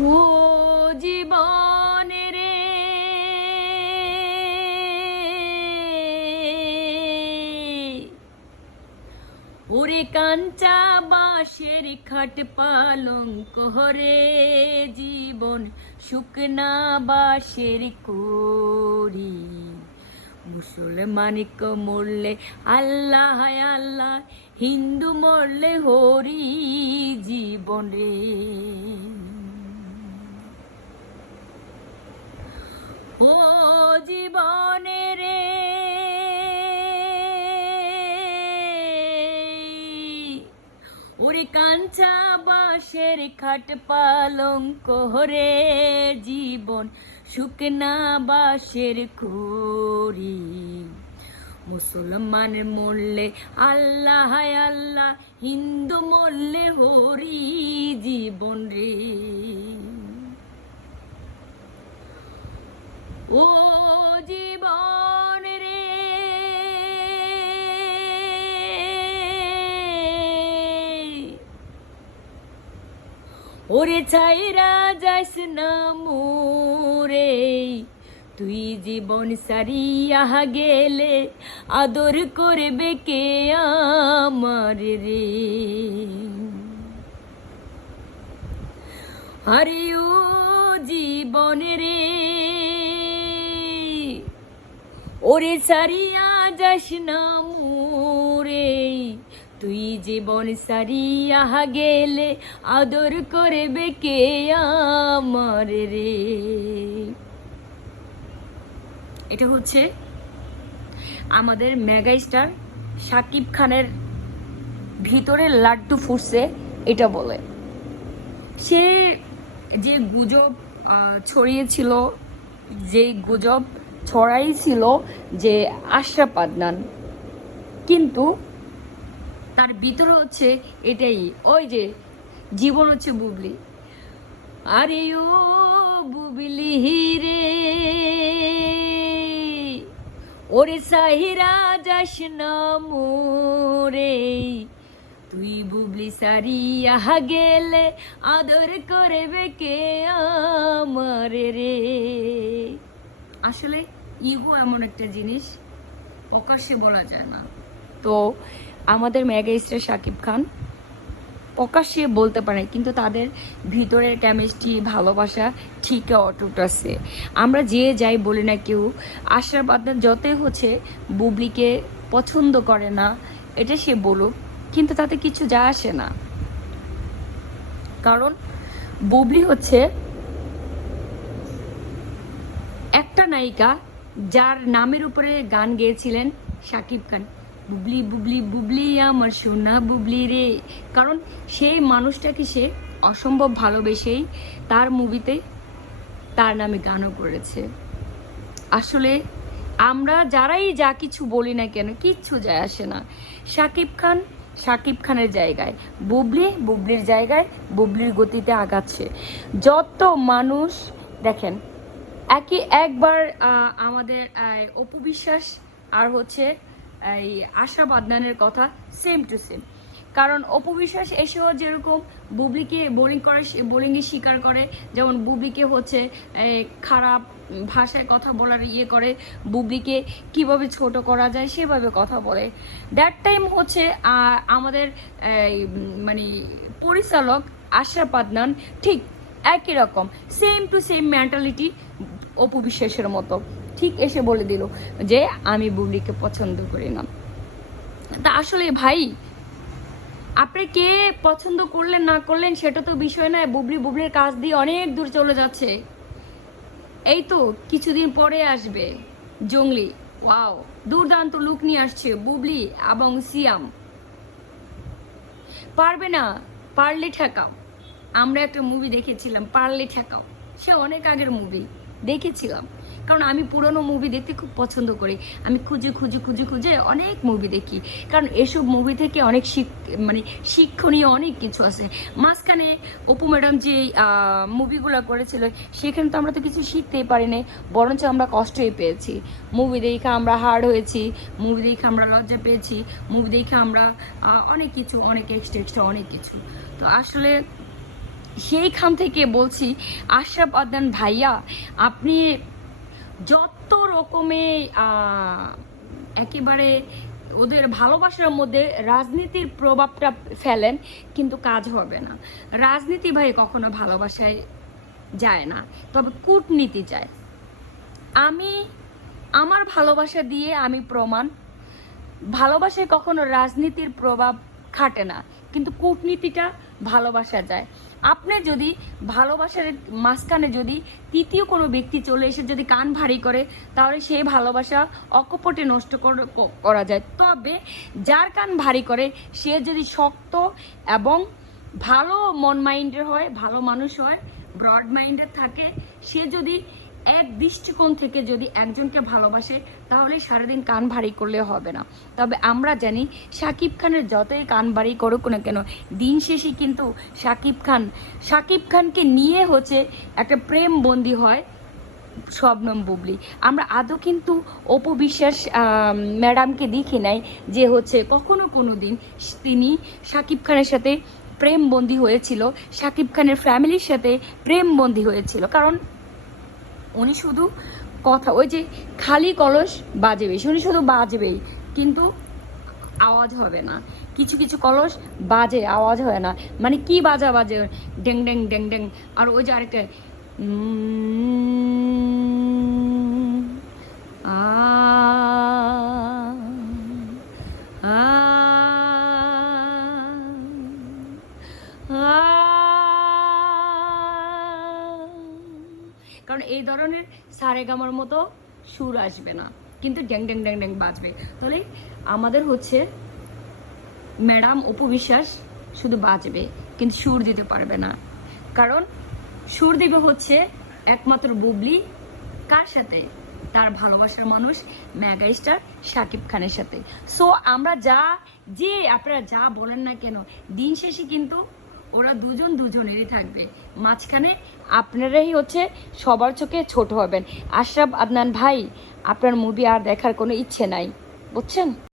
ও জীবন রে, ওরে কাঞ্চা বাঁশের খাট পালঙ্ক রে, জীবন শুকনা বাঁশের করি। মুসলমানিক মরলে আল্লাহ আল্লাহ, হিন্দু মরলে হরি জীবন রে। ও জীবনে রে, ওরে কাঞ্চা বাঁশের খাট পালঙ্ক রে, জীবন শুকনা বাঁশের খড়ি। মুসলমান মরলে আল্লাহ আল্লাহ, হিন্দু মরলে হরি জীবন রে। ও জীবন রে, ওরে ছাইরা যাইস না মোরে, তুই জীবন সারিয়া গেলে আদর করবে কে আমার রে। আরে ও জীবন রে, ওরে সারিয়া যাস না মোরে, তুই জীবন সারিয়া গেলে আদর করবে কে আমার রে। এটা হচ্ছে আমাদের মেগা স্টার শাকিব খানের ভিতরে লাড্ডু ফুটছে এটা বলে। সে যে গুজব ছড়িয়েছিল, যে গুজব ছড়াইছিল যে আশরাফ আদনান, কিন্তু তার ভিতরে হচ্ছে এটাই, ওই যে জীবন হচ্ছে বুবলি। আরে ও বুবলি রে, ওরে সাহিরা যাস না মোরে, তুই বুবলি সারিয়া গেলে আদর করবে কে আমার রে। আসলে ইগো এমন একটা জিনিস প্রকাশ্যে বলা যায় না। তো আমাদের মেগা স্টার শাকিব খান প্রকাশ্যে বলতে পারে, কিন্তু তাদের ভিতরের কেমিস্ট্রি ভালোবাসা ঠিক অটুট আছে। আমরা যে যাই বলি না কেউ, আশরাফ আদনান যতই হচ্ছে বুবলিকে পছন্দ করে না এটা সে বলুক, কিন্তু তাতে কিছু যায় আসে না। কারণ বুবলি হচ্ছে একটা নায়িকা যার নামের উপরে গান গেয়েছিলেন শাকিব খান, বুবলি বুবলি বুবলি আমার সোনা বুবলি রে। কারণ সেই মানুষটাকে সে অসম্ভব ভালোবেসেই তার মুভিতে তার নামে গানও করেছে। আসলে আমরা যারাই যা কিছু বলি না কেন কিচ্ছু যায় আসে না। শাকিব খান শাকিব খানের জায়গায়, বুবলি বুবলির জায়গায়, বুবলির গতিতে আগাচ্ছে। যত মানুষ দেখেন, একবার আমাদের অপু বিশ্বাস আর হচ্ছে এই আশরাফ আদনানের কথা সেম টু সেম। কারণ অপু বিশ্বাস এসেও যেরকম বুবলিকে বোলিংয়ে স্বীকার করে, যেমন বুবলিকে হচ্ছে খারাপ ভাষায় কথা বলার করে, বুবলিকে কিভাবে ছোট করা যায় সেভাবে কথা বলে। দ্যাট টাইম হচ্ছে আমাদের মানে পরিচালক আশরাফ আদনান ঠিক একই রকম same to same mentality Apu বিশ্বাসের মতো ঠিক এসে বলে দিল যে আমি বুবলিকে পছন্দ করি না। তা আসলে ভাই, আপনি কে পছন্দ করলেন না করলেন সেটা তো বিষয় নয়। বুবলির কাজ দিয়ে অনেক দূর চলে যাচ্ছে। এই তো কিছুদিন পরে আসবে জঙ্গলি, ওয়াও দুর্দান্ত লুক নিয়ে আসছে বুবলি এবং সিয়াম। পারবে না, পারলে ঠেকাও। আমরা একটা মুভি দেখেছিলাম পারলে ঠেকাও, সে অনেক আগের মুভি দেখেছিলাম। কারণ আমি পুরনো মুভি দেখতে খুব পছন্দ করি, আমি খুঁজে খুঁজে খুঁজে খুঁজে অনেক মুভি দেখি, কারণ এসব মুভি থেকে অনেক শিক্ষণীয় অনেক কিছু আছে। মাঝখানে অপু ম্যাডাম যে মুভিগুলো করেছিল সেখানে তো আমরা তো কিছু শিখতেই পারি নাই, বরঞ্চ আমরা কষ্টই পেয়েছি। মুভি দেখে আমরা হার্ড হয়েছি, মুভি দেখে আমরা লজ্জা পেয়েছি, মুভি দেখে আমরা অনেক কিছু, অনেক এক্সট্রা অনেক কিছু। তো আসলে সেইখান থেকে বলছি আশরাফ আদনান ভাইয়া, আপনি যত রকমের একেবারে ওদের ভালোবাসার মধ্যে রাজনীতির প্রভাবটা ফেলেন, কিন্তু কাজ হবে না। রাজনীতি ভাই কখনো ভালোবাসায় যায় না, তবে কূটনীতি যায়। আমি আমার ভালোবাসা দিয়ে আমি প্রমাণ, ভালোবাসায় কখনো রাজনীতির প্রভাব খাটে না, কিন্তু কূটনীতিটা ভালোবাসা যায়। আপনি যদি ভালোবাসার মাঝখানে যদি তৃতীয় কোনো ব্যক্তি চলে এসে যদি কান ভারী করে, তাহলে সেই ভালোবাসা অকপটে নষ্ট করা যায়। তবে যার কান ভারী করে সে যদি শক্ত এবং ভালো মন মাইন্ডের হয়, ভালো মানুষ হয়, ব্রড মাইন্ডের থাকে, সে যদি এক দৃষ্টিকোণ থেকে যদি একজনকে ভালোবাসে, তাহলে সারাদিন কান ভারী করলে হবে না। তবে আমরা জানি শাকিব খানের যতই কান ভারী করুক না কেন, দিন শেষে কিন্তু শাকিব খানকে নিয়ে হচ্ছে একটা প্রেম বন্দী হয় শবনম বুবলি। আমরা আদৌ কিন্তু অপু বিশ্বাস ম্যাডামকে দেখি নাই যে হচ্ছে কখনো কোনো দিন তিনি শাকিব খানের সাথে প্রেম বন্দী হয়েছিল, শাকিব খানের ফ্যামিলির সাথে প্রেম বন্দী হয়েছিল। কারণ উনি শুধু কথা, ওই যে খালি কলস বাজে বেশি, উনি শুধু বাজবেই কিন্তু আওয়াজ হবে না। কিছু কিছু কলস বাজে, আওয়াজ হয় না, মানে কি বাজে ডেং ডেং ডেং ডেং। আর ওই যে আরেকটা কারণ এই ধরনের সারেগামার মতো সুর আসবে না, কিন্তু ড্যাং ড্যাং ড্যাং ড্যাং বাজবে। তাহলে আমাদের হচ্ছে ম্যাডাম অপু বিশ্বাস শুধু বাজবে কিন্তু সুর দিতে পারবে না, কারণ সুর দিবে হচ্ছে একমাত্র বুবলি। কার সাথে? তার ভালোবাসার মানুষ মেগা স্টার শাকিব খানের সাথে। সো আমরা আপনারা যা বলেন না কেন, দিন শেষে কিন্তু ওরা দুজনেরই থাকবে। মাঝখানে আপনারাই হচ্ছে সবার চোখে ছোট হবেন। আশরাফ আদনান ভাই, আপনার মুভি আর দেখার কোনো ইচ্ছে নাই, বুঝছেন?